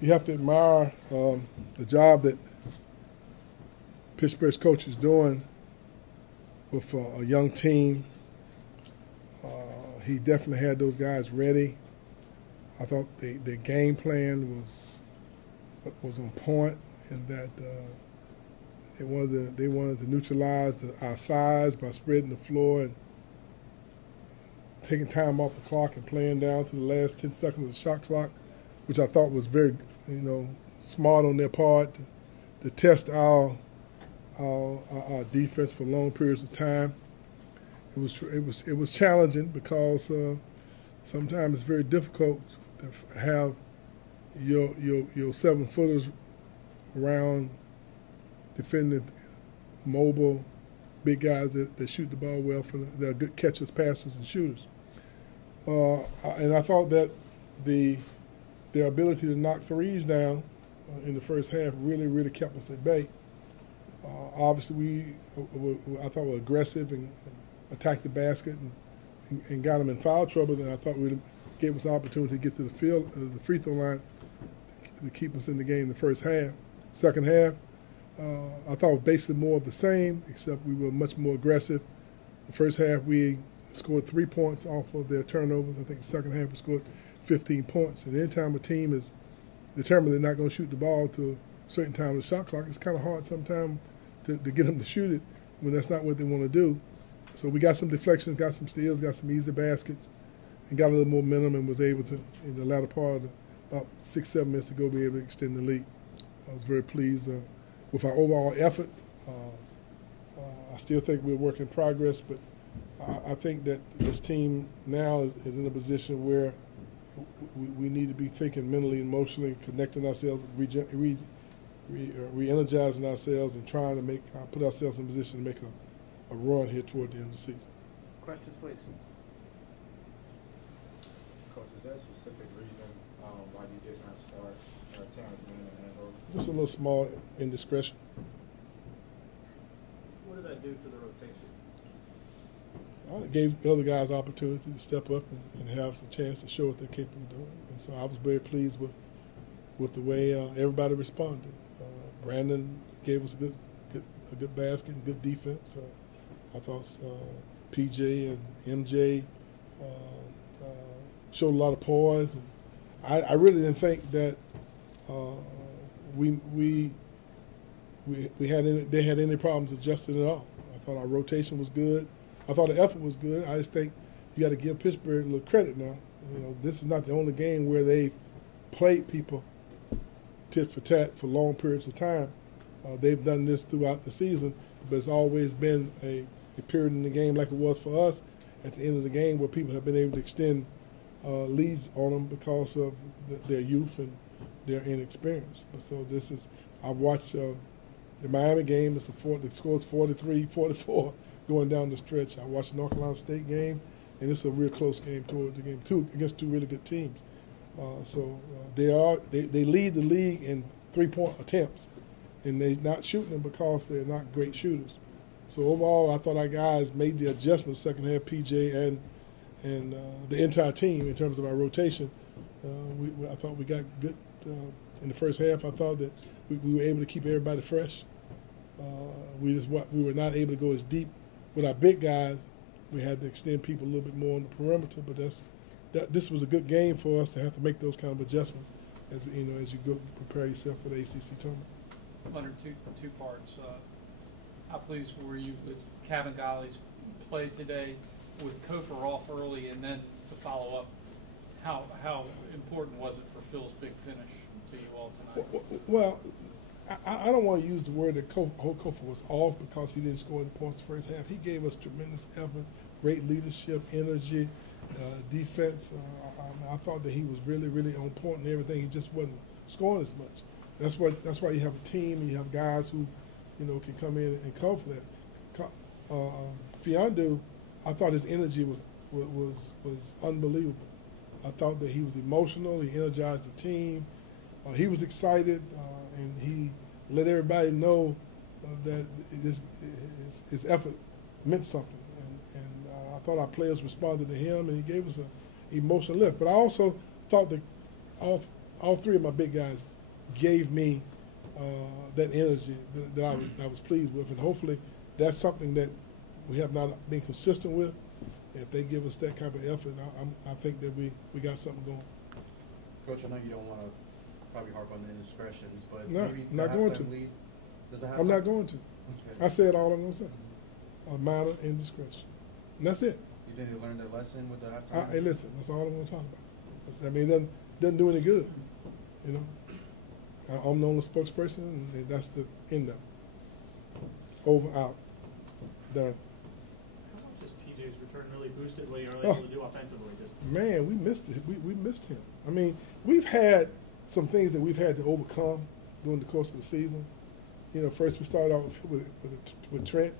You have to admire the job that Pittsburgh's coach is doing with a young team. He definitely had those guys ready. I thought the game plan was on point, in that they wanted to neutralize our size by spreading the floor and taking time off the clock and playing down to the last 10 seconds of the shot clock, which I thought was very, smart on their part to test our defense for long periods of time. It was challenging because sometimes it's very difficult to have your 7-footers around defending mobile big guys that shoot the ball well. They're good catchers, passers, and shooters. And I thought that their ability to knock threes down in the first half really kept us at bay. Obviously, I thought we were aggressive and attacked the basket and got them in foul trouble. Then I thought we gave us an opportunity to get to the free throw line to keep us in the game in the first half. Second half, I thought it was basically more of the same, except we were much more aggressive. The first half, we scored 3 points off of their turnovers. I think the second half we scored 15 points. And anytime a team is determined they're not going to shoot the ball to a certain time of the shot clock, it's kind of hard sometimes to get them to shoot it when that's not what they want to do. So we got some deflections, got some steals, got some easy baskets, and got a little more momentum and was able to, in the latter part of about 6-7 minutes to go, be able to extend the lead. I was very pleased with our overall effort. I still think we're a work in progress, but I think that this team now is in a position where we need to be thinking mentally and emotionally, connecting ourselves, re-energizing ourselves, and trying to put ourselves in a position to make a run here toward the end of the season. Questions, please. Coach, is there a specific reason why you did not start Terrence Mann and Andrew? Just a little small indiscretion. What did that do to the rotation? It gave the other guys opportunity to step up and have some chance to show what they're capable of doing. And so I was very pleased with the way everybody responded. Brandon gave us a good basket and good defense. I thought PJ and MJ showed a lot of poise. And I really didn't think that they had any problems adjusting at all. I thought our rotation was good. I thought the effort was good. I just think you got to give Pittsburgh a little credit now. This is not the only game where they've played people tit for tat for long periods of time. They've done this throughout the season, but it's always been a period in the game like it was for us at the end of the game where people have been able to extend leads on them because of their youth and their inexperience. But so I've watched the Miami game. The score's 43-44 going down the stretch. I watched the North Carolina State game, and it's a real close game toward the game against two really good teams. They lead the league in 3-point attempts, and they're not shooting them because they're not great shooters. So overall, I thought our guys made the adjustments second half, PJ and the entire team in terms of our rotation. I thought we got good in the first half. I thought that we were able to keep everybody fresh. We were not able to go as deep with our big guys. We had to extend people a little bit more on the perimeter, but this was a good game for us to have to make those kind of adjustments as you go prepare yourself for the ACC tournament. Leonard, two parts. How pleased were you with Cavangali's play today, with Kofor off early, and then to follow up? How important was it for Phil's big finish to you all tonight? Well, I don't want to use the word that Kofor was off because he didn't score any points the first half. He gave us tremendous effort, great leadership, energy, defense. I thought that he was really on point and everything. He just wasn't scoring as much. That's why you have a team and you have guys who, can come in and cover that. Fiondu, I thought his energy was unbelievable. I thought that he was emotional. He energized the team. He was excited, and he let everybody know that his effort meant something. And I thought our players responded to him, and he gave us an emotional lift. But I also thought all three of my big guys gave me that energy that I was pleased with, and hopefully that's something that we have not been consistent with. If they give us that kind of effort, I think that we got something going. Coach, I know you don't want to probably harp on the indiscretions, but No, maybe I'm not going to. lead, does the I'm not going to. Okay. I said all I'm going to say. A minor indiscretion. And that's it. You didn't learn their lesson with the halftime? Hey, listen, that's all I'm going to talk about. I mean, it doesn't do any good, you know. I'm the only spokesperson, and that's the end of it. Over, out, done. How much has PJ's return really boosted what you're able to do offensively? Just Man, we missed it. We missed him. I mean, we've had some things that we've had to overcome during the course of the season. You know, first we started out with Trent,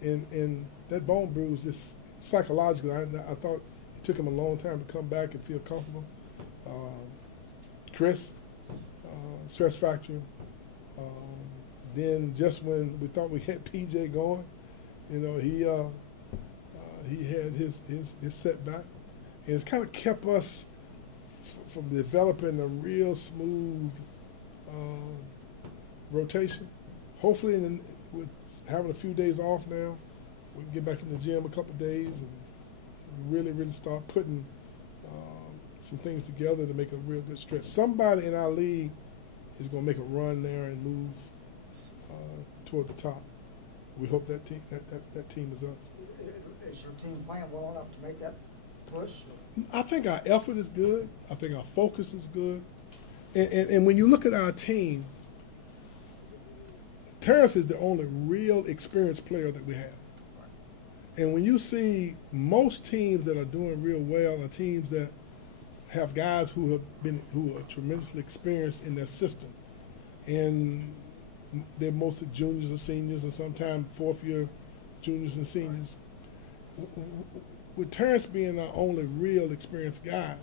and that bone bruise just psychologically. I thought it took him a long time to come back and feel comfortable. Chris, stress fracture. Then just when we thought we had PJ going, you know, he had his setback, and it's kind of kept us from developing a real smooth rotation. Hopefully, with having a few days off now, we can get back in the gym a couple of days and really start putting some things together to make a real good stretch. Somebody in our league is going to make a run there and move toward the top. We hope that team is us. Is your team playing well enough to make that push? I think our effort is good. I think our focus is good. And when you look at our team, Terrence is the only real experienced player that we have. And when you see most teams that are doing real well are teams that have guys who are tremendously experienced in their system. And they're mostly juniors or seniors, or sometimes fourth-year juniors and seniors. With Terrence being our only real experienced guy,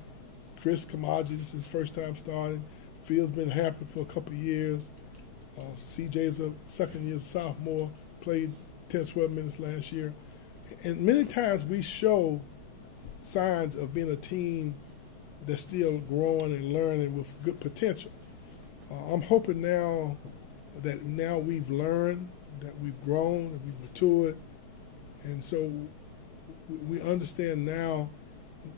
Chris Kamaji, this is his first time starting. Phil's been happy for a couple of years. CJ's a second-year sophomore, played 10, 12 minutes last year. And many times we show signs of being a team that's still growing and learning with good potential. I'm hoping now that we've learned, that we've grown, that we've matured, and so we understand now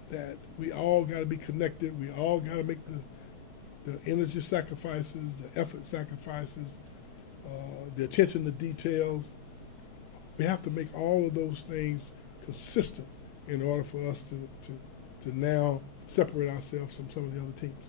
that we all got to be connected. We all got to make the energy sacrifices, the effort sacrifices, the attention to details. We have to make all of those things consistent in order for us to now separate ourselves from some of the other teams.